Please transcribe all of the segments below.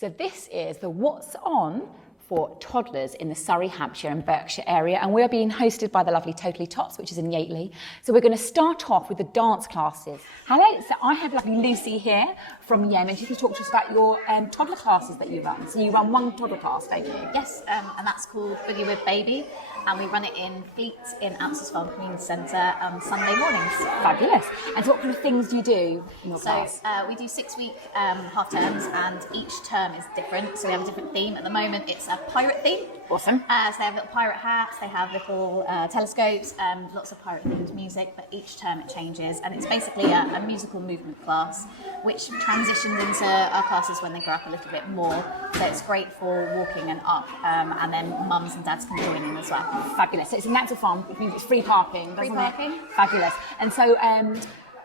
So this is the What's On for toddlers in the Surrey, Hampshire and Berkshire area, and we're being hosted by the lovely Totally Tots, which is in Yateley. So we're going to start off with the dance classes. Hello, so I have lovely Lucy here from YEM, and she's going to talk to us about your toddler classes that you run. So you run one toddler class, don't you? Yes, and that's called Boogie with Baby, and we run it in Fleet in Answers Farm Community Centre on Sunday mornings. Fabulous. And so what kind of things do you do in your class? We do 6-week half terms, and each term is different. So we have a different theme. At the moment, it's a pirate theme. Awesome. So they have little pirate hats, they have little telescopes, lots of pirate themed music, but each term it changes, and it's basically a musical movement class which transitions into our classes when they grow up a little bit more. So it's great for walking and up, and then mums and dads can join in as well. Fabulous. So it's a natural farm, which means it's free parking, doesn't Free parking. it? Fabulous. And so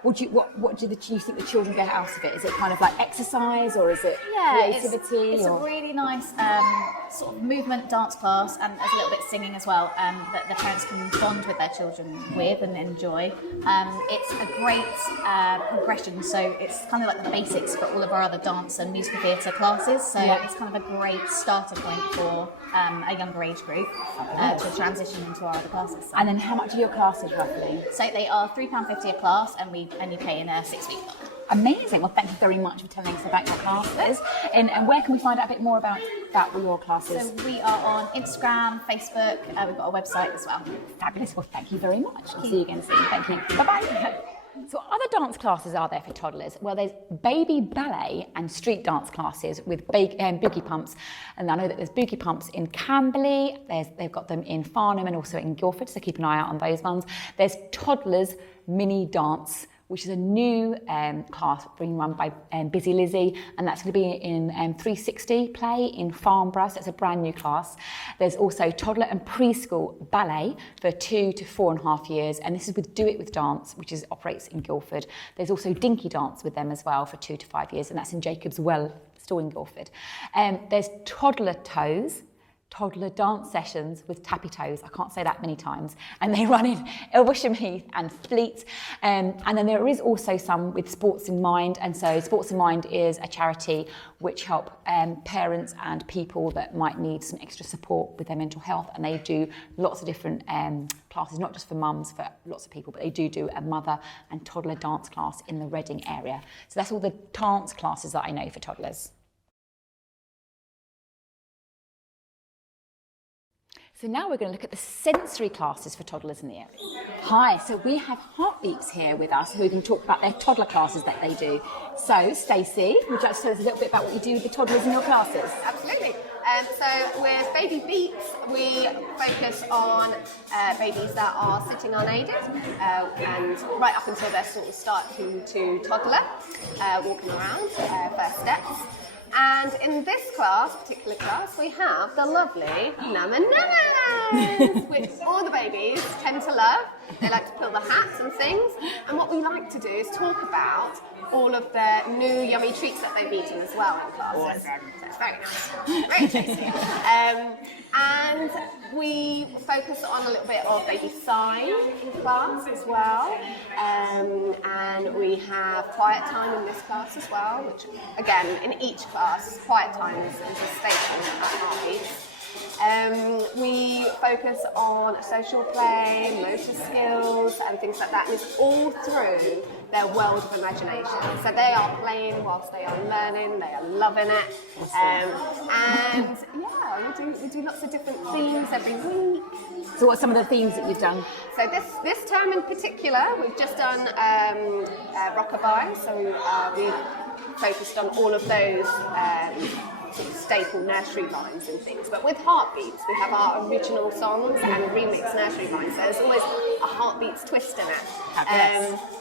what do you think the children get out of it? Is it kind of like exercise, or is it creativity? It's a really nice sort of movement dance class, and there's a little bit of singing as well, that the parents can bond with their children with and enjoy. It's a great progression, so it's kind of like the basics for all of our other dance and musical theatre classes. So it's kind of a great starter point for a younger age group to transition into our other classes. So. And then how much are your classes roughly? So they are £3.50 a class, and you pay in a 6-week block. Amazing. Well, thank you very much for telling us about your classes. And where can we find out a bit more about your classes? So we are on Instagram, Facebook, we've got a website as well. Fabulous. Well, thank you very much. I'll see you again soon. Thank you. Bye-bye. So what other dance classes are there for toddlers? Well, there's baby ballet and street dance classes with boogie pumps. And I know that there's boogie pumps in Camberley. They've got them in Farnborough and also in Guildford, so keep an eye out on those ones. There's toddlers mini dance, which is a new class being run by Busy Lizzie, and that's going to be in 360 Play in Farnborough, so it's a brand new class. There's also toddler and preschool ballet for 2 to 4.5 years, and this is with Do It With Dance, which operates in Guildford. There's also Dinky Dance with them as well for 2 to 5 years, and that's in Jacob's Well, still in Guildford. There's Toddler Toes, toddler dance sessions with Tappy Toes. I can't say that many times. And they run in Ilversham Heath and Fleet. And then there is also some with Sports in Mind. And so Sports in Mind is a charity which help parents and people that might need some extra support with their mental health. And they do lots of different classes, not just for mums, for lots of people, but they do a mother and toddler dance class in the Reading area. So that's all the dance classes that I know for toddlers. So now we're going to look at the sensory classes for toddlers in the area. Hi, so we have Hartbeeps here with us who can talk about their toddler classes that they do. So, Stacey, would you like to tell us a little bit about what you do with the toddlers in your classes? Absolutely. So with Baby Beeps, we focus on babies that are sitting unaided and right up until they're sort of starting to toddler, walking around, first steps. And in this particular class, we have the lovely Nama Namas, which all the babies tend to love. They like to pull the hats and things. And what we like to do is talk about all of the new yummy treats that they've eaten as well in classes. So it's very nice, very tasty. And we focus on a little bit of baby sign in class as well. And we have quiet time in this class as well, which again, in each class, quiet time is a staple at Hartbeeps. We focus on social play, motor skills and things like that, and it's all through their world of imagination. So they are playing whilst they are learning, they are loving it. And yeah, we do lots of different themes every week. So what are some of the themes that you've done? So this term in particular, we've just done rockabye, so we've focused on all of those sort of staple nursery rhymes and things. But with Hartbeeps, we have our original songs and remix nursery rhymes. So there's always a Hartbeeps twist in it.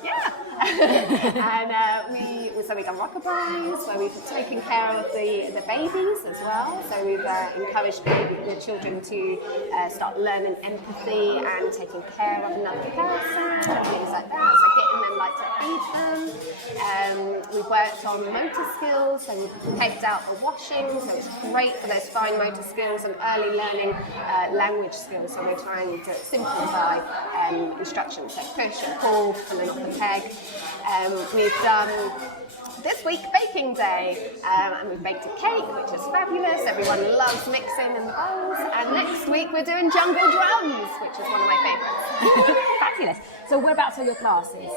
Yeah. And we've done rockabye, where we've taken care of the babies as well. So we've encouraged the children to start learning empathy and taking care of another person and things like that. So getting them like to feed them. We've worked on motor skills, so we've taped out the washing. So it's great for those fine motor skills and early learning language skills. So we're trying to simplify instructions, so push and pull, pulling off the peg. We've done this week baking day, and we've baked a cake, which is fabulous. Everyone loves mixing and bowls. And next week we're doing jungle drums, which is one of my favourites. Fabulous. So whereabouts are your classes?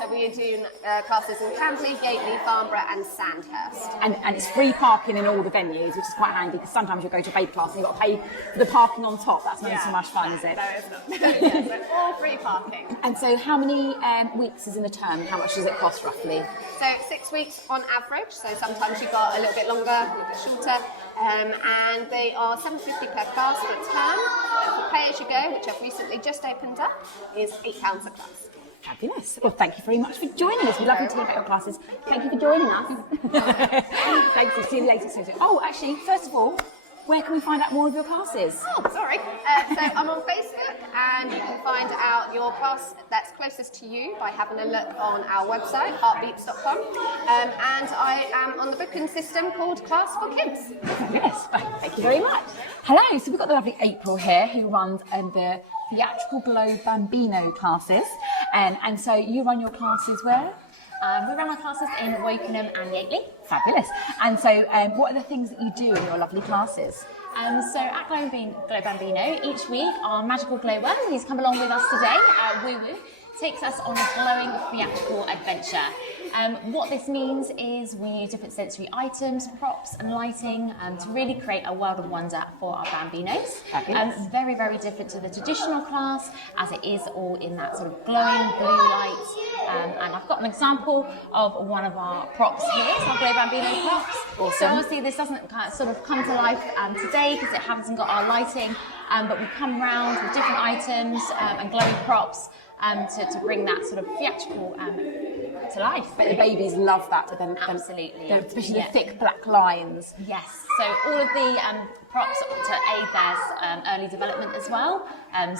So we are doing classes in Camberley, Yateley, Farnborough and Sandhurst. And it's free parking in all the venues, which is quite handy because sometimes you'll go to a baby class and you've got to pay for the parking on top. That's not so much fun, is it? No, it's not. Yeah, but all free parking. And so how many weeks is in a term? How much does it cost roughly? So 6 weeks on average, so sometimes you've got a little bit longer, a little bit shorter, and they are £7.50 per class for a term. And for pay as you go, which I've recently just opened up, is £8 a class. Fabulous. Well, thank you very much for joining us. We'd love you to hear about your classes. Thank you for joining us. Thanks. See you later. Oh, actually, first of all, where can we find out more of your classes? Oh, sorry. So I'm on Facebook, and you can find out your class that's closest to you by having a look on our website, hartbeeps.com. And I am on the booking system called Class for Kids. Yes, thank you very much. Hello, so we've got the lovely April here who runs the Theatrical Glow Bambino classes. And so you run your classes where? We run our classes in Wokingham and Yateley. Fabulous. And so what are the things that you do in your lovely classes? So at Glow Bambino, each week our magical glow worm, who's come along with us today, Woo Woo, takes us on a glowing theatrical adventure. What this means is we use different sensory items, props and lighting to really create a world of wonder for our Bambinos. Very, very different to the traditional class, as it is all in that sort of glowing blue light. And I've got an example of one of our props here, so our Glow Bambino props. Awesome. So obviously this doesn't sort of come to life today because it hasn't got our lighting, but we come around with different items and glowing props to bring that sort of theatrical to life. But the babies love that. Absolutely. Especially the thick black lines. Yes, so all of the props to aid their early development as well.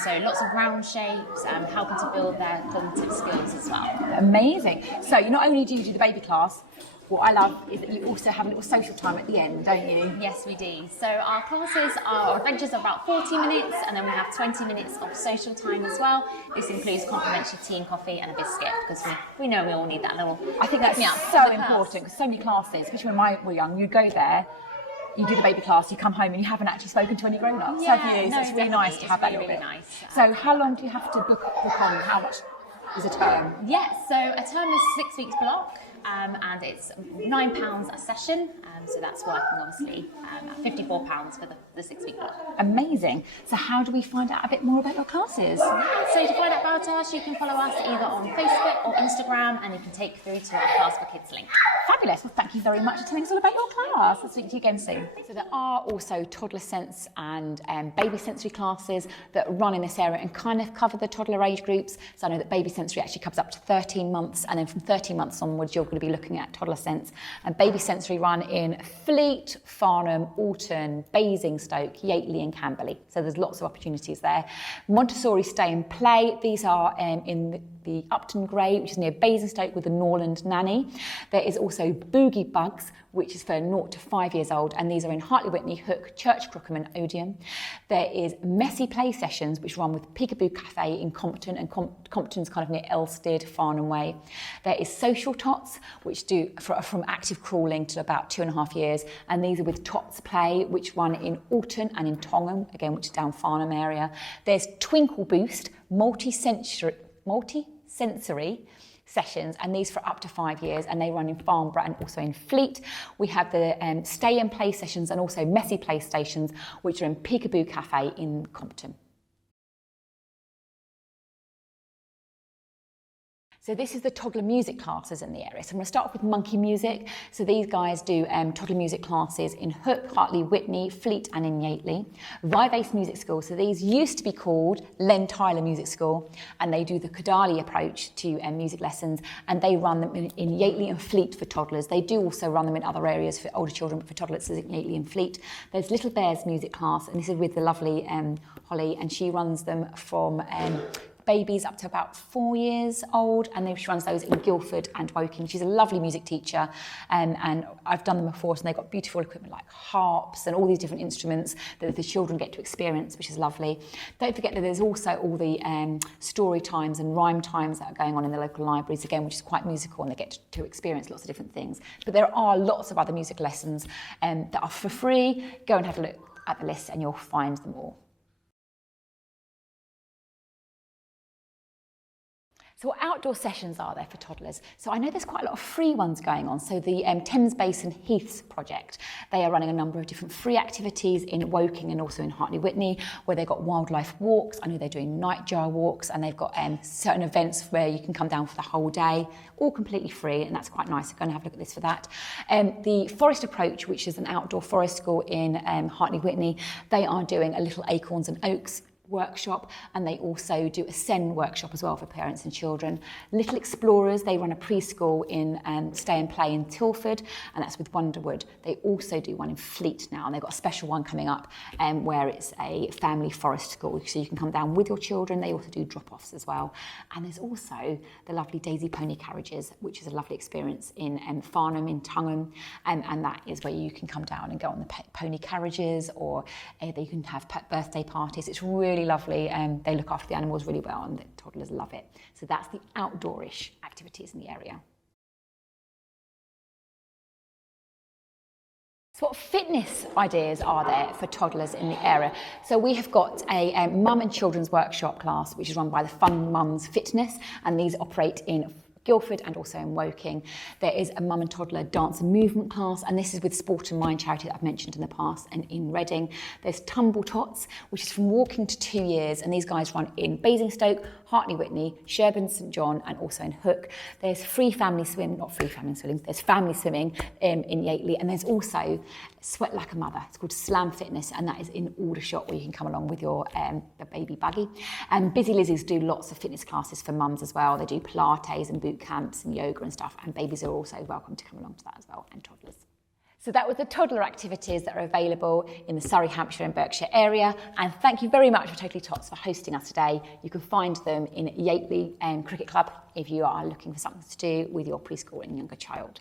So lots of round shapes, helping to build their cognitive skills as well. Amazing. So not only do you do the baby class, what I love is that you also have a little social time at the end, don't you? Yes, we do. So our classes, our adventures are about 40 minutes, and then we have 20 minutes of social time as well. This includes complimentary tea and coffee and a biscuit, because we know we all need that little. I think that's so important, because so many classes, especially when we were young, you go there, you do the baby class, you come home and you haven't actually spoken to any grown-ups, have you? So it's really nice to have that little bit. Nice. So how long do you have to book on? How much is a term? Yes, so a term is 6 weeks block. And it's £9 a session, so that's working obviously at £54 for the 6 week block. Amazing. So how do we find out a bit more about your classes? So to find out about us, you can follow us either on Facebook or Instagram, and you can take through to our Class for Kids link. Fabulous. Well, thank you very much for telling us all about your class. I'll speak to you again soon. So there are also toddler sense and baby sensory classes that run in this area and kind of cover the toddler age groups. So I know that baby sensory actually covers up to 13 months, and then from 13 months onwards, you're going to be looking at toddler sense. And baby sensory run in Fleet, Farnham, Alton, Basingstoke, Yateley and Camberley. So there's lots of opportunities there. Montessori stay and play. These are in the Upton Grey, which is near Basingstoke, with the Norland nanny. There is also Boogie Bugs, which is for 0 to 5 years old, and these are in Hartley Whitney, Hook, Church Crookham and Odium. There is Messy Play Sessions, which run with Peekaboo Cafe in Compton, and Compton's kind of near Elstead, Farnham Way. There is Social Tots, which do from active crawling to about 2.5 years, and these are with Tots Play, which run in Alton and in Tongham, again, which is down Farnham area. There's Twinkle Boost, multi-sensory sessions, and these for up to 5 years, and they run in Farnborough and also in Fleet. We have the stay and play sessions and also messy play stations, which are in Peekaboo Cafe in Compton. So this is the toddler music classes in the area. So I'm going to start off with Monkey Music. So these guys do toddler music classes in Hook, Hartley, Whitney, Fleet and in Yateley. Vivace Music School. So these used to be called Len Tyler Music School, and they do the Kodali approach to music lessons, and they run them in Yateley and Fleet for toddlers. They do also run them in other areas for older children, but for toddlers in Yateley and Fleet. There's Little Bears music class, and this is with the lovely Holly, and she runs them from babies up to about 4 years old, and she runs those in Guildford and Woking. She's a lovely music teacher, and I've done them before, and they've got beautiful equipment like harps and all these different instruments that the children get to experience, which is lovely. Don't forget that there's also all the story times and rhyme times that are going on in the local libraries again, which is quite musical, and they get to experience lots of different things. But there are lots of other music lessons that are for free. Go and have a look at the list and you'll find them all. So what outdoor sessions are there for toddlers? So I know there's quite a lot of free ones going on. So the Thames Basin Heaths project, they are running a number of different free activities in Woking and also in Hartley Witney, where they've got wildlife walks. I know they're doing nightjar walks, and they've got certain events where you can come down for the whole day, all completely free, and that's quite nice. Go and have a look at this for that. The Forest Approach, which is an outdoor forest school in Hartley Witney, they are doing a Little Acorns and Oaks workshop, and they also do a SEN workshop as well for parents and children. Little Explorers, they run a preschool in Stay and Play in Tilford, and that's with Wonderwood. They also do one in Fleet now, and they've got a special one coming up where it's a family forest school, so you can come down with your children. They also do drop-offs as well. And there's also the lovely Daisy Pony Carriages, which is a lovely experience in Farnham in Tungham, and that is where you can come down and go on the pony carriages, or you can have birthday parties. It's really lovely, and they look after the animals really well, and the toddlers love it. So that's the outdoorish activities in the area. So what fitness ideas are there for toddlers in the area? So we have got a mum and children's workshop class, which is run by the Fun Mums Fitness, and these operate in Guildford and also in Woking. There is a mum and toddler dance and movement class, and this is with Sport and Mind charity that I've mentioned in the past, and in Reading. There's Tumble Tots, which is from walking to 2 years, and these guys run in Basingstoke, Hartley Witney, Sherborne St John, and also in Hook. There's there's family swimming in Yateley, and there's also Sweat Like a Mother. It's called Slam Fitness, and that is in Aldershot, where you can come along with your the baby buggy. And Busy Lizzies do lots of fitness classes for mums as well. They do Pilates and boot camps and yoga and stuff, and babies are also welcome to come along to that as well, and toddlers. So that was the toddler activities that are available in the Surrey, Hampshire and Berkshire area, and thank you very much for Totally Tots for hosting us today. You can find them in Yateley Cricket Club if you are looking for something to do with your preschool and younger child.